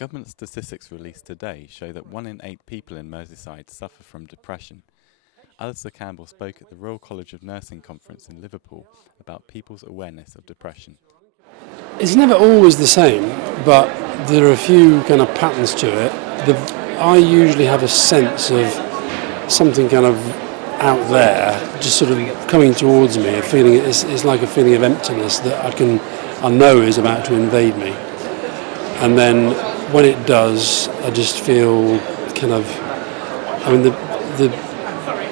Government statistics released today show that 1 in 8 people in Merseyside suffer from depression. Alistair Campbell spoke at the Royal College of Nursing conference in Liverpool about people's awareness of depression. It's never always the same, but there are a few kind of patterns to it. I usually have a sense of something kind of out there, just sort of coming towards me. A feeling it's like a feeling of emptiness that I know is about to invade me. And then when it does, I just feel kind of. I mean, the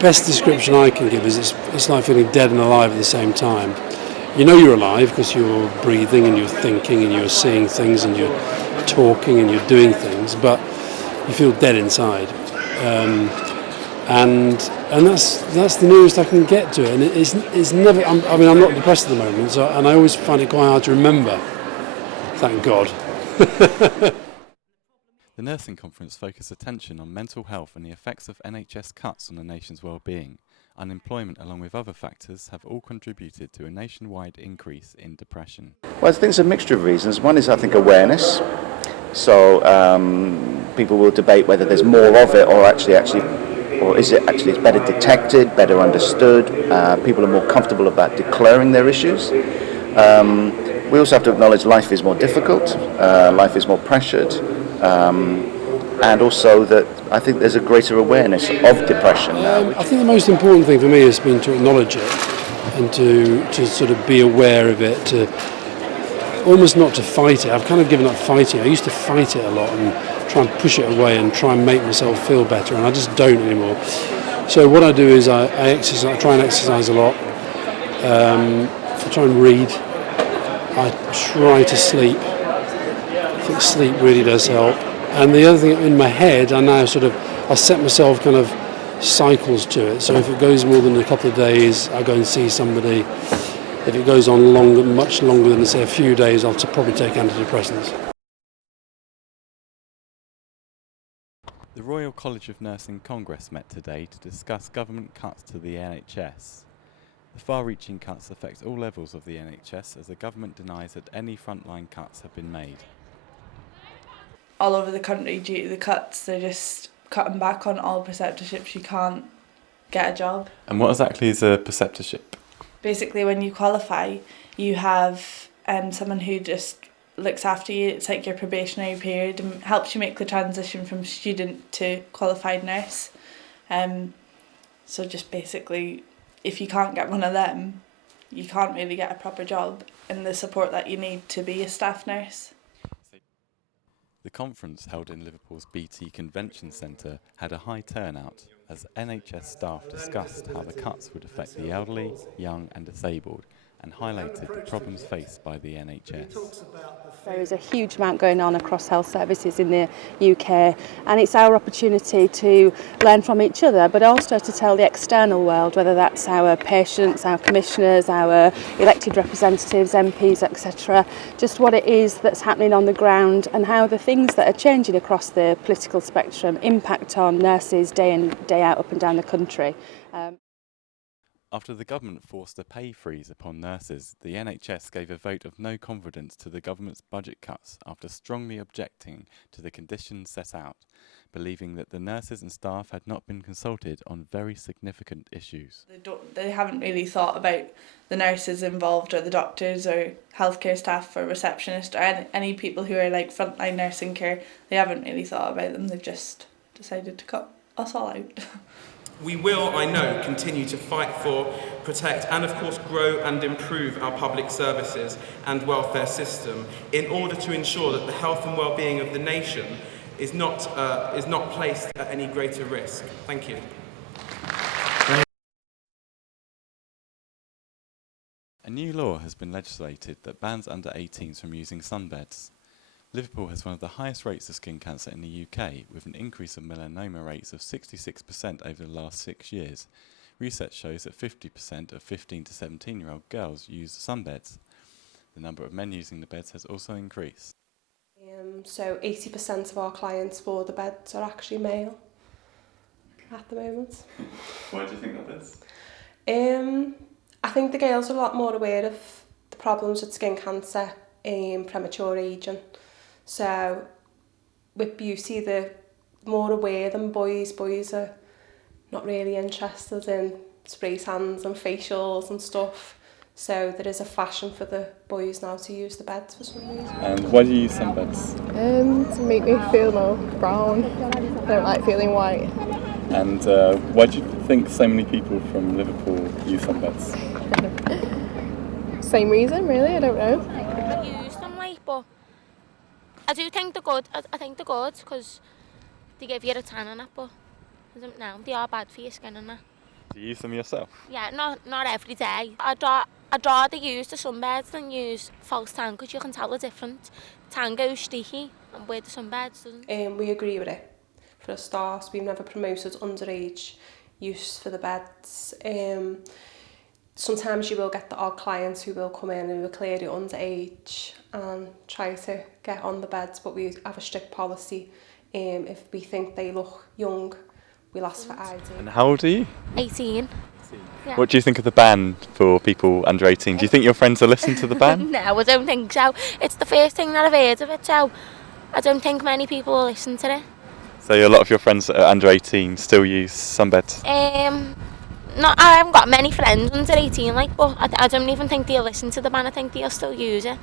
best description I can give is it's like feeling dead and alive at the same time. You know you're alive because you're breathing and you're thinking and you're seeing things and you're talking and you're doing things, but you feel dead inside. And that's the nearest I can get to it. And it's never. I'm not depressed at the moment, and I always find it quite hard to remember. Thank God. The nursing conference focused attention on mental health and the effects of NHS cuts on the nation's well-being. Unemployment, along with other factors, have all contributed to a nationwide increase in depression. Well, I think it's a mixture of reasons. One is, I think, awareness. So people will debate whether there's more of it, or is it actually it's better detected, better understood. People are more comfortable about declaring their issues. We also have to acknowledge life is more difficult, life is more pressured, and also that I think there's a greater awareness of depression now. I think the most important thing for me has been to acknowledge it and to sort of be aware of it, to almost not to fight it. I've kind of given up fighting. I used to fight it a lot and try and push it away and try and make myself feel better, and I just don't anymore. So what I do is I exercise. I try and exercise a lot. I try and read. I try to sleep. I think sleep really does help. And the other thing in my head, I set myself kind of cycles to it. So if it goes more than a couple of days, I go and see somebody. If it goes on much longer than, say, a few days, I'll probably take antidepressants. The Royal College of Nursing Congress met today to discuss government cuts to the NHS. The far-reaching cuts affect all levels of the NHS, as the government denies that any frontline cuts have been made. All over the country, due to the cuts, they're just cutting back on all preceptorships. You can't get a job. And what exactly is a preceptorship? Basically, when you qualify, you have someone who just looks after you. It's like your probationary period and helps you make the transition from student to qualified nurse. So just basically, if you can't get one of them, you can't really get a proper job and the support that you need to be a staff nurse. The conference, held in Liverpool's BT Convention Centre, had a high turnout as NHS staff discussed how the cuts would affect the elderly, young and disabled, and highlighted the problems faced by the NHS. There is a huge amount going on across health services in the UK, and it's our opportunity to learn from each other, but also to tell the external world, whether that's our patients, our commissioners, our elected representatives, MPs, etc., just what it is that's happening on the ground and how the things that are changing across the political spectrum impact on nurses day in, day out, up and down the country. After the government forced a pay freeze upon nurses, the NHS gave a vote of no confidence to the government's budget cuts after strongly objecting to the conditions set out, believing that the nurses and staff had not been consulted on very significant issues. They haven't really thought about the nurses involved, or the doctors or healthcare staff or receptionists or any people who are like frontline nursing care. They haven't really thought about them. They've just decided to cut us all out. We will, I know, continue to fight for, protect and of course grow and improve our public services and welfare system in order to ensure that the health and well-being of the nation is not placed at any greater risk. Thank you. A new law has been legislated that bans under-18s from using sunbeds. Liverpool has one of the highest rates of skin cancer in the UK, with an increase of melanoma rates of 66% over the last 6 years. Research shows that 50% of 15 to 17-year-old girls use sunbeds. The number of men using the beds has also increased. So 80% of our clients for the beds are actually male at the moment. Why do you think that is? I think the girls are a lot more aware of the problems with skin cancer in premature aging. So with beauty, they're more aware than boys. Boys are not really interested in spray tans and facials and stuff. So there is a fashion for the boys now to use the beds for some reason. And why do you use sunbeds? To make me feel more brown. I don't like feeling white. And why do you think so many people from Liverpool use sunbeds? Same reason, really, I don't know. I use them, like, but I do think they're good. I think they're good because they give you a tan and that, but I don't know, they are bad for your skin and that. Do you use them yourself? Yeah, not every day. I'd rather use the sunbeds than use false tan because you can tell the difference. Tan goes sticky and where the sunbeds doesn't. We agree with it. For a start, we've never promoted underage use for the beds. Sometimes you will get the odd clients who will come in who are clearly underage and try to get on the beds, but we have a strict policy. If we think they look young, we'll ask for ID. And how old are you? 18. Yeah. What do you think of the ban for people under 18? Do you think your friends will listen to the ban? No, I don't think so. It's the first thing that I've heard of it, so I don't think many people will listen to it. So a lot of your friends that are under 18 still use sunbeds? I haven't got many friends under 18, like, but I don't even think they'll listen to the ban. I think they'll still use it.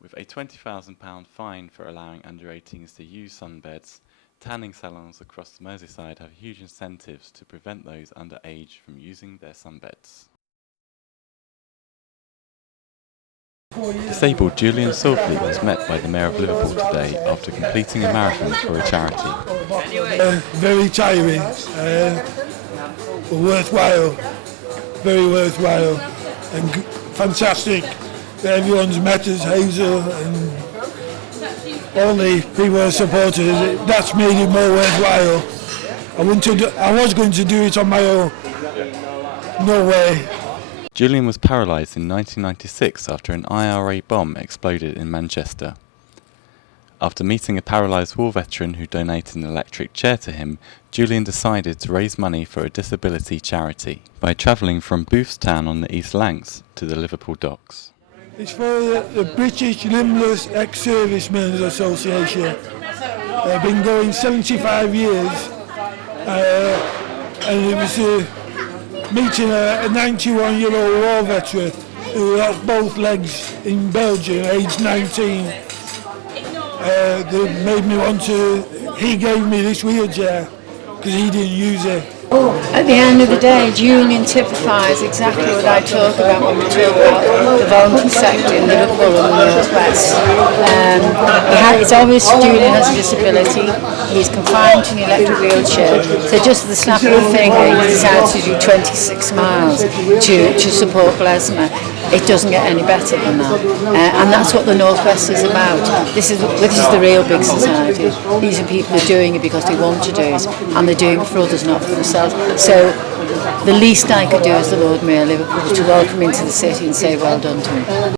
With a £20,000 fine for allowing under 18s to use sunbeds, tanning salons across Merseyside have huge incentives to prevent those under age from using their sunbeds. Disabled Julian Sulfley was met by the Mayor of Liverpool today after completing a marathon for a charity. Very tiring, but worthwhile, very worthwhile, and fantastic that everyone's met us, Hazel and all the people who supported us. That's made it more worthwhile. I was going to do it on my own. No way. Julian was paralysed in 1996 after an IRA bomb exploded in Manchester. After meeting a paralysed war veteran who donated an electric chair to him, Julian decided to raise money for a disability charity by travelling from Booth's Town on the East Lancs to the Liverpool docks. It's for the British Limbless Ex-Servicemen's Association. They've been going 75 years, and it was meeting a 91-year-old war veteran who lost both legs in Belgium, aged 19. They made me want to. He gave me this wheelchair because he didn't use it. At the end of the day, Julian typifies exactly what I talk about when we talk about the voluntary sector in Liverpool and the North West. It's obvious Julian has a disability. He's confined to an electric wheelchair. So just with the snap of a finger, he decides to do 26 miles to support Glesmer. It doesn't get any better than that. And that's what the North West is about. This is the real big society. These are people who are doing it because they want to do it, and they're doing it for others, not for themselves. So the least I could do as the Lord Mayor of Liverpool was to welcome into the city and say well done to me. Liverpool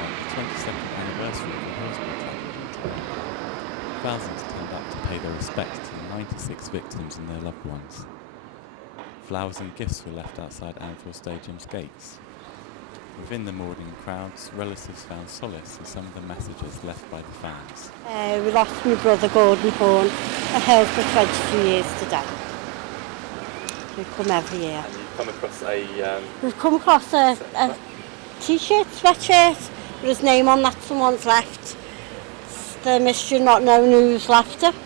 marked the 22nd anniversary of the Hillsborough tragedy. Thousands turned up to pay their respects to the 96 victims and their loved ones. Flowers and gifts were left outside Anfield Stadium's gates. Within the mourning crowds, relatives found solace in some of the messages left by the fans. We lost my brother Gordon Horn at Hillsborough for 22 years today. We come every year. And you've come across We've come across a t-shirt, sweatshirt, with his name on that someone's left. It's the mystery not knowing who's left it.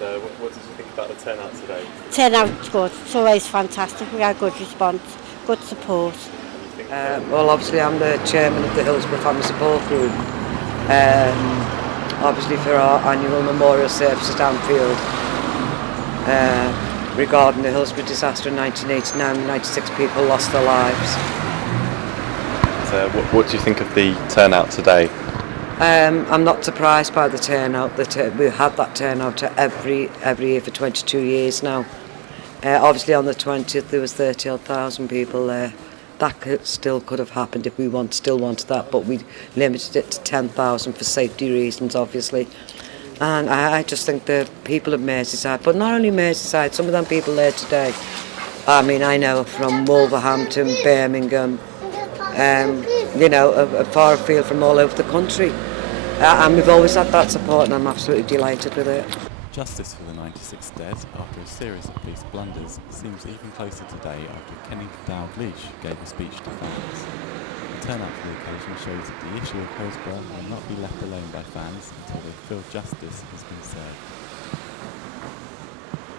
And what did you think about the turnout today? Turnout's good. It's always fantastic. We had good response, good support. Well, obviously I'm the chairman of the Hillsborough Family Support Group. Obviously for our annual memorial service at Anfield regarding the Hillsborough disaster in 1989, 96 people lost their lives. So what do you think of the turnout today? I'm not surprised by the turnout. We've had that turnout every year for 22 years now. Obviously on the 20th there was 30,000 people there. That still could have happened if we still wanted that, but we limited it to 10,000 for safety reasons, obviously. And I just think the people of Merseyside, but not only Merseyside, some of them people there today, I mean, I know from Wolverhampton, Birmingham, you know, far afield from all over the country. And we've always had that support, and I'm absolutely delighted with it. Justice for the 96 dead after a series of police blunders seems even closer today after Kenny Dowd-Leach gave a speech to fans. The turnout for the occasion shows that the issue of Hillsborough will not be left alone by fans until they feel justice has been served.